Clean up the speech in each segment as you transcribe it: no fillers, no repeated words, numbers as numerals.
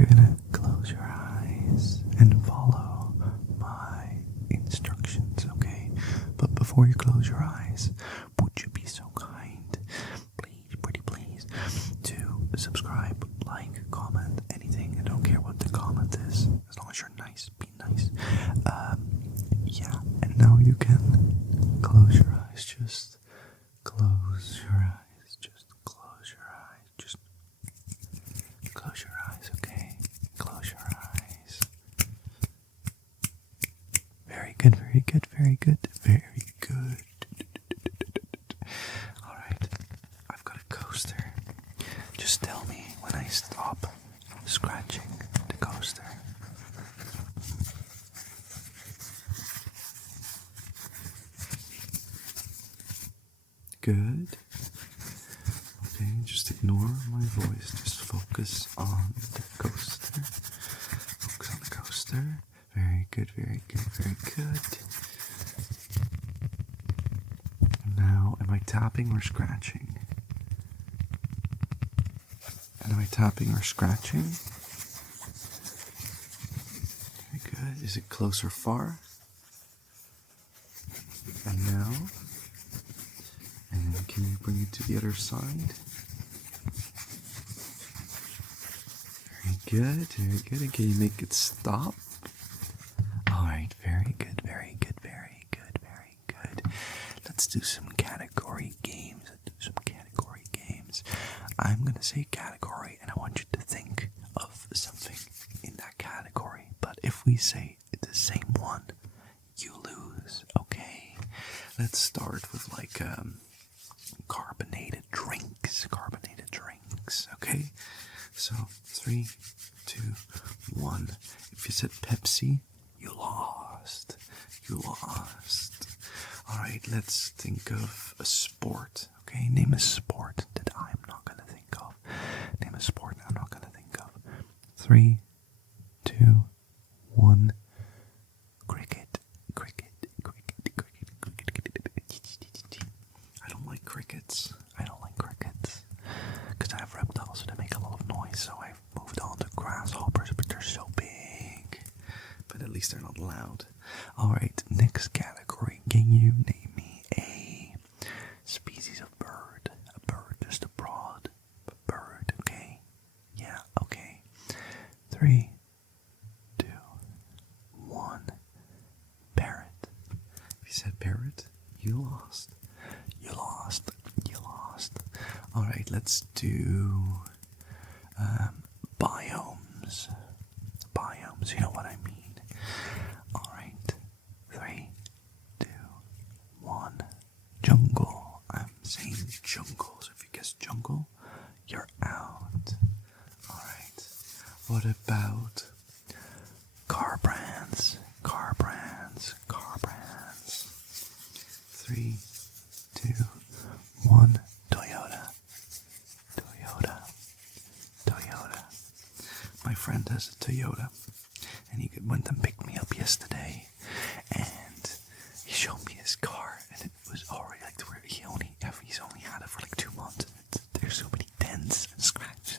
you're gonna close your eyes and follow my instructions, okay? But before you close your eyes, would you be so kind, please, pretty please, to subscribe, like, comment, anything. I don't care what the comment is, as long as you're nice, be nice. Yeah, and now you can close your eyes, just close your eyes, just close your eyes, just close your eyes, okay? Close your eyes. Very good, very good, very good, very good. Alright, I've got a coaster. Just tell me when I stop scratching the coaster. Good. Okay, just ignore my voice. Just focus on the coaster. Focus on the coaster. Very good, very good, very good. Now, am I tapping or scratching? And am I tapping or scratching? Very good. Is it close or far? And now? And can you bring it to the other side? Very good, very good. And can you make it stop? Alright, very good, very good, very good, very good. Let's do some category games. I'm going to say category, and I want you to think of something in that category. But if we say the same one, you lose, okay? Let's start with like carbonated drinks, okay? So 3, 2, 1. If you said Pepsi, you lost. Alright, let's think of a sport, okay? Name a sport that I'm not gonna think of. Name a sport I'm not gonna think of. 3, 2, 1. Cricket. I don't like crickets. Because I have reptiles, so they make a lot of noise, so I've moved on to grasshoppers, but they're so big. But at least they're not loud. Alright, next category. Can you name me a species of bird? A bird, just a broad bird, okay? Yeah, okay. 3, 2, 1. Parrot. If you said parrot, you lost. Alright, let's do biomes. You know what I mean. Alright, 3, 2, 1. Jungle. I'm saying jungle, so if you guess jungle, you're out. Alright, what about car brands? 3, 2, 1. Toyota. My friend has a Toyota, and he went and picked me up yesterday, and he showed me his car, and it was already like he's only had it for like 2 months. There's so many dents and scratches.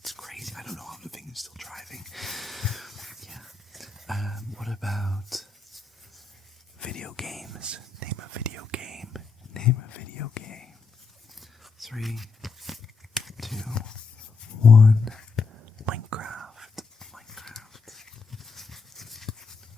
It's crazy. I don't know how the thing is still driving. Yeah. What about video games? Name a video game. 3, 2, 1. Minecraft.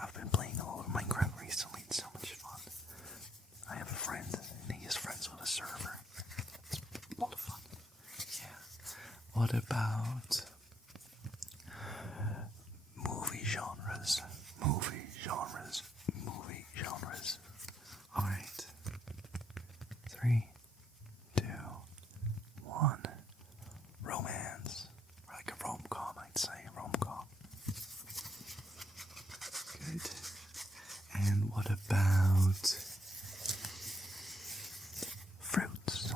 I've been playing a lot of Minecraft recently. It's so much fun. I have a friend, and he is friends with a server. It's a lot of fun. Yeah. What about movie genres? Alright. 3, 2, 1. Romance. Or like a rom-com, I'd say. Rom-com. Good. And what about fruits?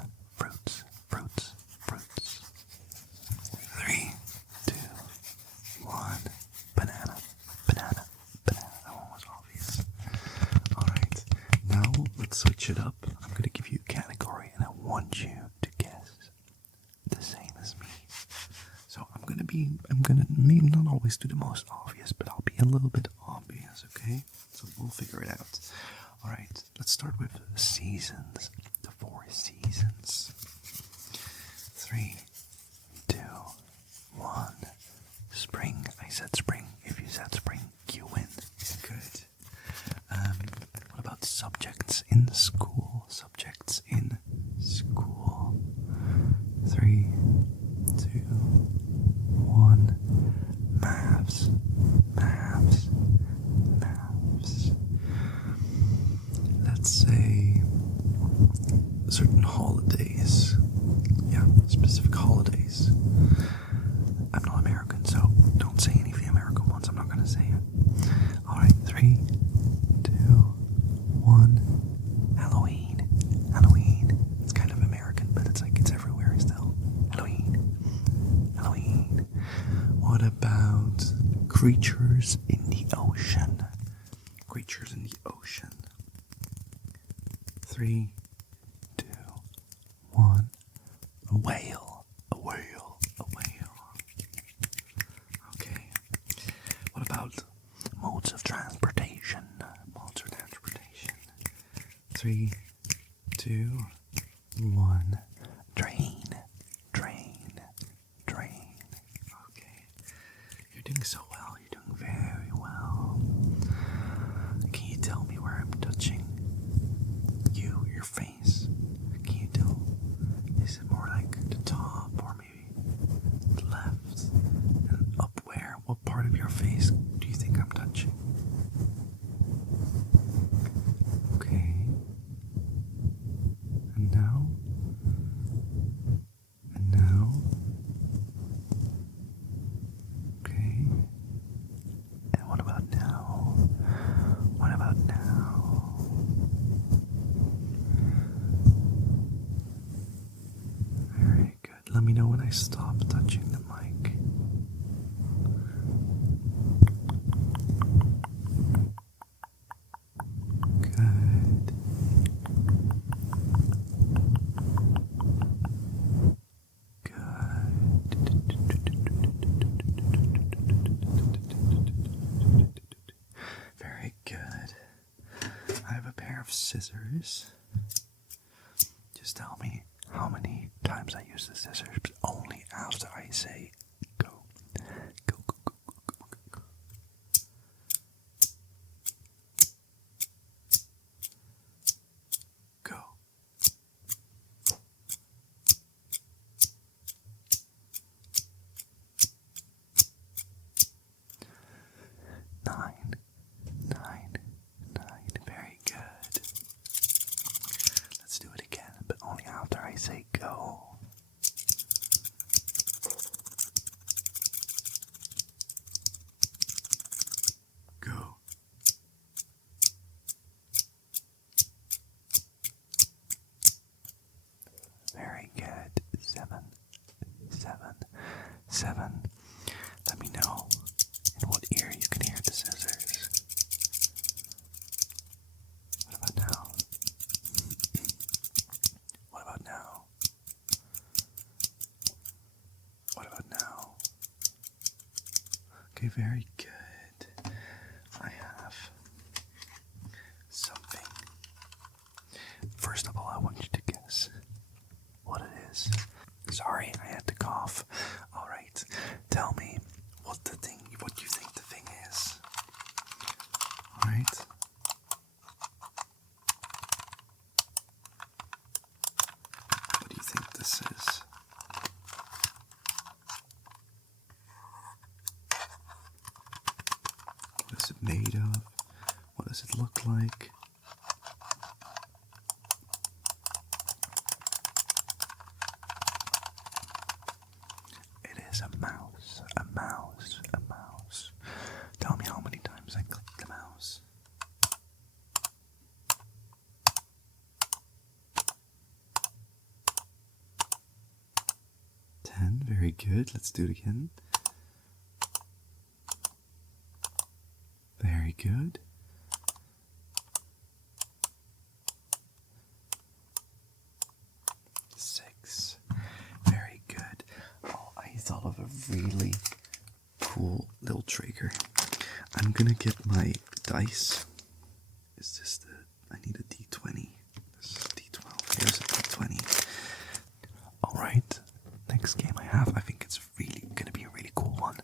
3, 2, 1. Banana. That one was obvious. I'm gonna maybe not always do the most obvious, but I'll be a little bit obvious, okay? So we'll figure it out. Alright, let's start with seasons. The 4 seasons. 3, 2, 1. Spring. I said spring. If you said spring, you win. Good. What about subjects in school? Subjects in school. 3, 2, 1. Maths. Maths. Maths. Let's say certain holidays. Yeah, specific holidays. I'm not American, so don't say any of the American ones. I'm not gonna say it. Alright, 3, 2, 1. Halloween. Halloween. It's kind of American, but it's like it's everywhere still. Halloween. Halloween. What about creatures in the ocean? Creatures in the ocean. 3, 2, 1. A whale. A whale. A whale. Okay. What about modes of transportation? Modes of transportation. 3, 2, 1. Train. Train. Train. Okay. You're doing so well. You're doing very well. Can you tell me where I'm touching? Your face. Can you tell? Is it more like the top or maybe the left? And up where? What part of your face do you think I'm touching? Okay. And now? And now? Okay. And what about now? What about now? Very good. Let me know when I stop touching the mic. Good. Good. Very good. I have a pair of scissors. Just tell me how many times I use the scissors only after I say go. Go, go, go, go, go, go. Go. Nine. Very good. Let's do it again, but only after I say go. Go. Very good. 7. Let me know in what ear you can hear the scissors. What about now? What about now? What about now? Okay, very good. I have something. First of all, I want you to guess what it is. Sorry, I had to cough. Alright, tell me what you think the thing is. Alright? What do you think this is? What is it made of? What does it look like? It is a mouse. A mouse. A mouse. Tell me how many times I click the mouse. 10. Very good. Let's do it again. Very good. 6. Very good. Oh, I thought of a really cool little trigger. I'm gonna get my dice. Is this I need a D20. This is a D12. Here's a D20. Alright, next game I have, I think it's really gonna be a really cool one.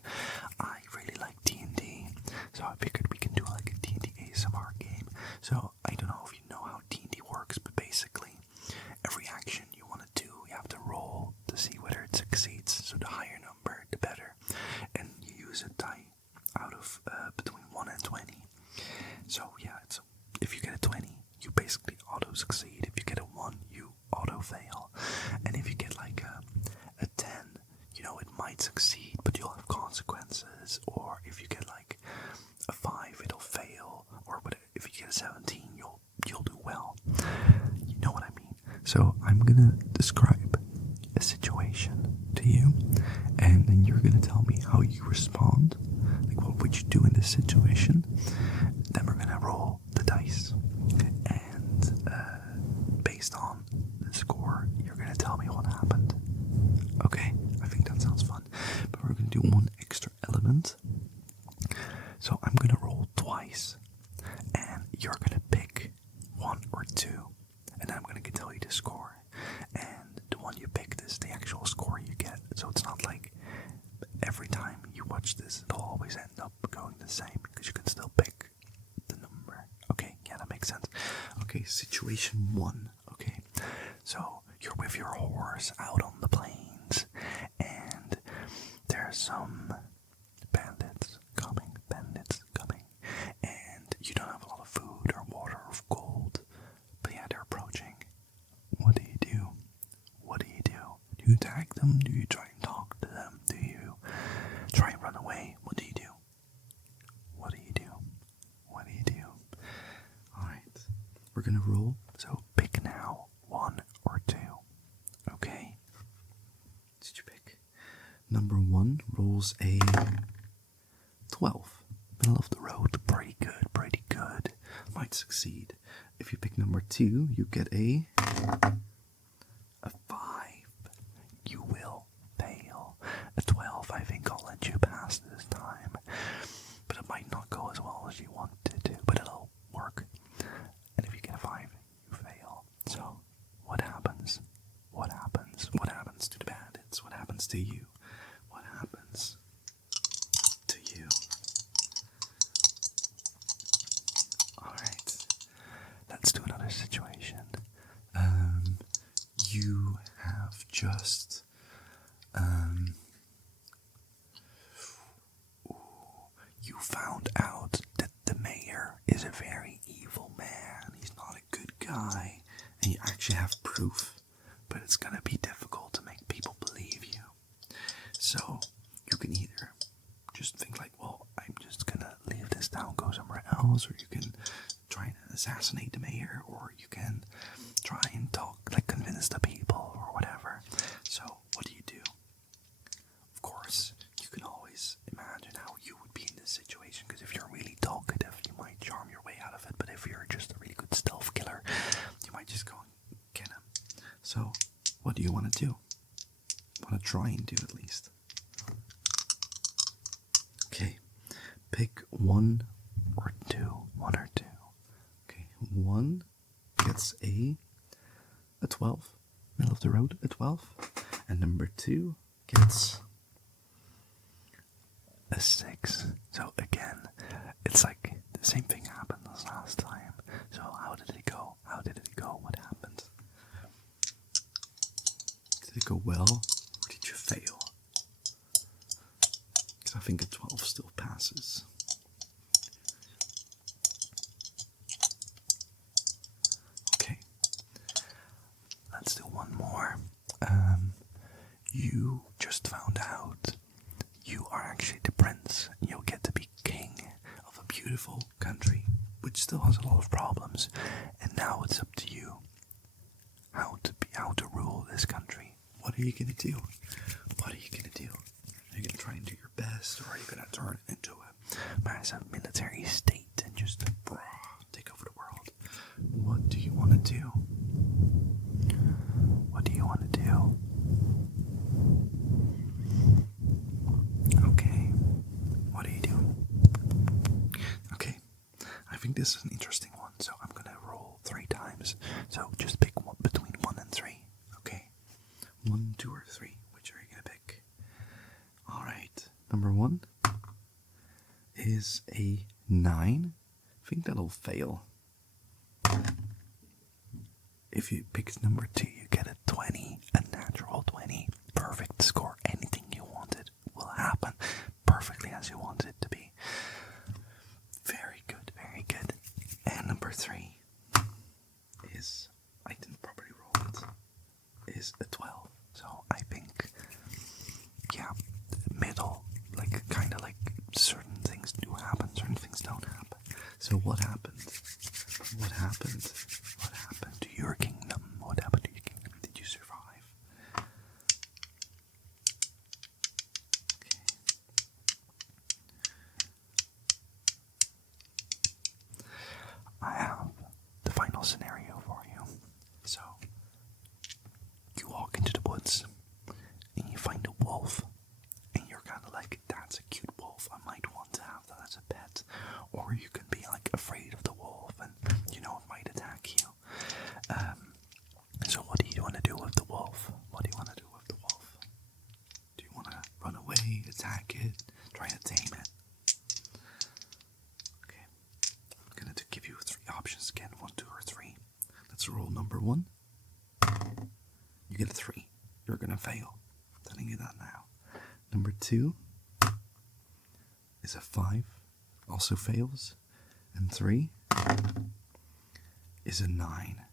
I really like D&D, so I figured we can do like a D&D ASMR game. So I don't know if you know how D&D works, but basically every action you want to do, you have to roll to see whether it succeeds. So the higher number, the better. And you use a die out of between 1 and 20. So yeah, if you get a 20, you basically auto succeed. If you get a 1, you auto fail. And if you get like a 10, you know, it might succeed, but you'll have consequences. Or if you get like a 5, it'll fail. Or if you get a 17, you'll do well. You know what I mean? So I'm gonna describe a situation to you, and then you're gonna tell me how you respond. Like, what would you do in this situation? Then we're gonna roll the dice, and based on the score, you're gonna tell me what happened. Okay, I think that sounds fun. But we're gonna do one extra element. So I'm gonna roll twice, and you're gonna pick 1 or 2, and then I'm gonna tell you the score. And the one you picked is the actual score you get. So it's not like every time you watch this, it'll always end up going the same, because you can still pick the number. Okay, yeah, that makes sense. Okay, situation 1. Okay, so you're with your horse out on the plains, and there's some bandits coming, and you don't have a lot of food or water or gold, but yeah, they're approaching. What do you do? What do you do? Do you attack them? Do you try and talk to them? Do you try and run away? What do you do? What do you do? What do you do? Alright, we're gonna roll, so pick now 1 or 2. Okay? What did you pick? Number 1 rolls a 12. Middle of the road, pretty good, pretty good. Might succeed. If you pick number 2, you get a 5. You will fail. A 12, I think I'll let you pass this time. But it might not go as well as you wanted to, but it'll work. And if you get a 5, you fail. So, what happens? What happens? What happens to the bandits? What happens to you? What happens to you? Alright, let's do another situation. You have just, you found out that the mayor is a very evil man. He's not a good guy, and you actually have proof, but it's gonna be difficult to make people believe you. So, you can either just think like, well, I'm just gonna leave this town, go somewhere else, or you can try and assassinate the mayor, or you can try and talk, like convince the people, or whatever. So, what do you do? Of course, you can always imagine how you would be in this situation, because if you're really talkative, you might charm your way out of it, but if you're just a really good stealth killer, you might just go and get him. So, what do you want to do? Want to try and do at least. Okay, pick 1 or 2. 1 or 2. Okay, 1 gets a 12. Middle of the road, a 12. And number 2 gets a 6. So again, it's like the same thing happened as last time. So how did it go? How did it go? What happened? Did it go well, or did you fail? Because I think a 12 still passes. Okay, let's do one more. You just found out you are actually the prince. You'll get to be king of a beautiful country, which still has a lot of problems. And now it's up to you how to rule this country. What are you gonna do? What are you gonna do? Are you gonna try and do your best, or are you gonna turn it into a massive military state and just take over the world? What do you want to do? What do you want to do? this is an interesting one, so I'm gonna roll 3 times. So just pick one between 1 and 3. Okay, 1, 2, or 3. Which are you gonna pick? All right. Number 1 is a 9. I think that'll fail. If you pick number 2, you get a 20, a natural 20. Perfect score. Anything you wanted will happen perfectly as you want it to be. Very good, very good. And number 3 is, I didn't properly roll it, is a 12. So I think, yeah, middle, like kind of like certain things do happen, certain things don't happen. So what happened? What happened? What happened to your kingdom? What happened to your kingdom? Did you survive? Okay. I have the final scenario for you. So, you walk into the woods and you find a wolf, and you're kind of like, that's a cute wolf, I might want to have that as a pet. Or you can be like afraid of the wolf and, you know, it might attack you. So what do you want to do with the wolf? What do you want to do with the wolf? Do you want to run away, attack it, try to tame it? Okay, I'm going to give you 3 options again, 1, 2, or 3. Let's roll number 1. You get a 3. You're going to fail. I'm telling you that now. Number 2 is a 5. Also fails. And 3 is a 9.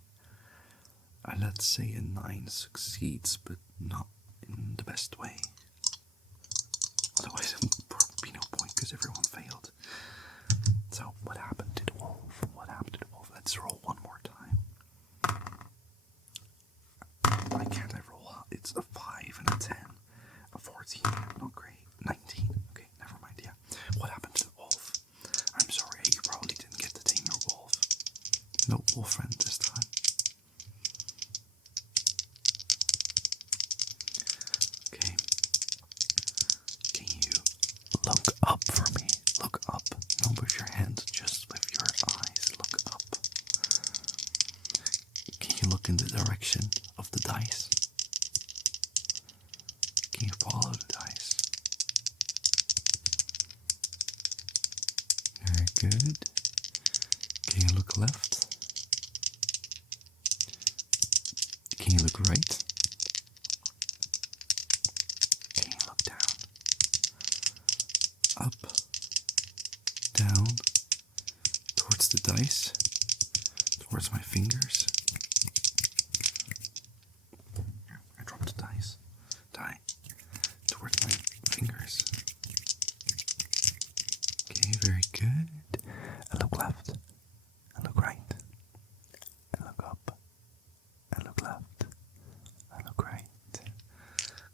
Let's say a 9 succeeds, but not in the best way. Otherwise, there would be no point because everyone failed. So, what happened to the wolf? What happened to the wolf? Let's roll one more time. Why can't I roll? It's a 5 and a 10. A 14. Not great. 19. Okay, never mind. Yeah. What happened to the wolf? I'm sorry, you probably didn't get to tame your wolf. No wolf friend this time. Okay. Can you look up for me? Look up. Don't push your hands, just with your eyes. Look up. Can you look in the direction of the dice? Can you follow the dice? Very good. Can you look left? Can you look right? Can you look down? Up, down, towards the dice, towards my fingers. I dropped the dice. Die. Towards my fingers. Okay, very good. And look left. And look right. And look up. And look left. And look right.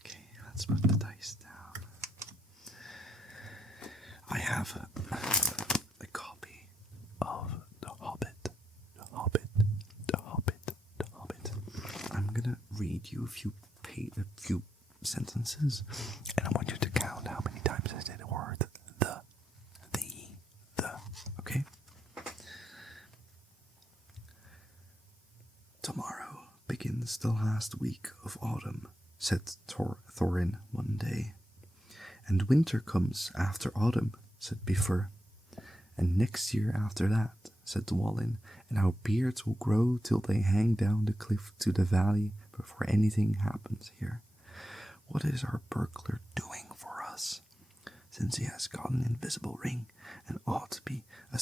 Okay, let's put the dice down. I have a copy of The Hobbit. The Hobbit. The Hobbit. The Hobbit. I'm gonna read you a few sentences, and I want you to count how many times I say the word the. Okay? Tomorrow begins the last week of autumn, said Thorin one day. And winter comes after autumn, said Bifur. And next year after that, said Dwalin, and our beards will grow till they hang down the cliff to the valley before anything happens here. What is our burglar doing for us? Since he has got an invisible ring and ought to be a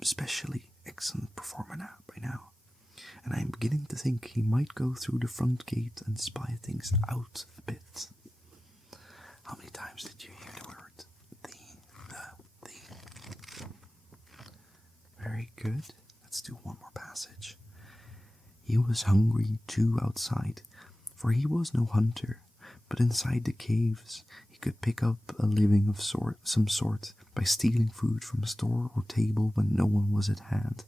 especially excellent performer now, by now. And I am beginning to think he might go through the front gate and spy things out a bit. How many times did you hear the word the? Very good. Let's do one more passage. He was hungry too outside, for he was no hunter, but inside the caves he could pick up a living of some sort by stealing food from a store or table when no one was at hand.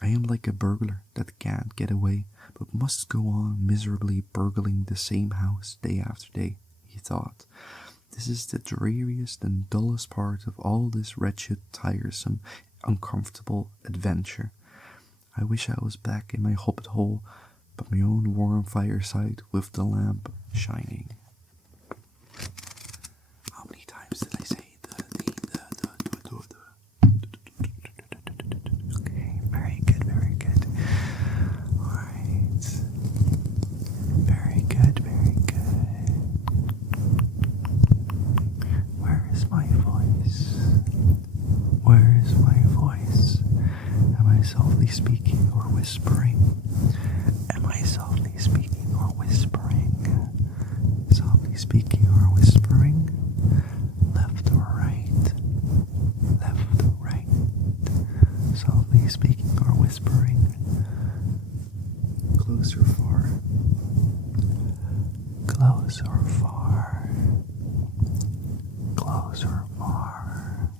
I am like a burglar that can't get away, but must go on miserably burgling the same house day after day, he thought. This is the dreariest and dullest part of all this wretched, tiresome, uncomfortable adventure. I wish I was back in my hobbit hole, by my own warm fireside with the lamp shining. How many times did I say Okay, very good, very good. Alright. Very good, very good. Where is my voice? Where is my voice? Am I softly speaking or whispering? Am I softly speaking or whispering? Softly speaking or whispering? Left or right? Left or right? Softly speaking or whispering? Close or far? Close or far? Close or far?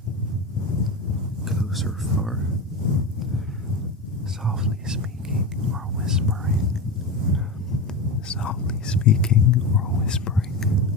Close or far? Softly speaking or whispering? Softly speaking or whispering?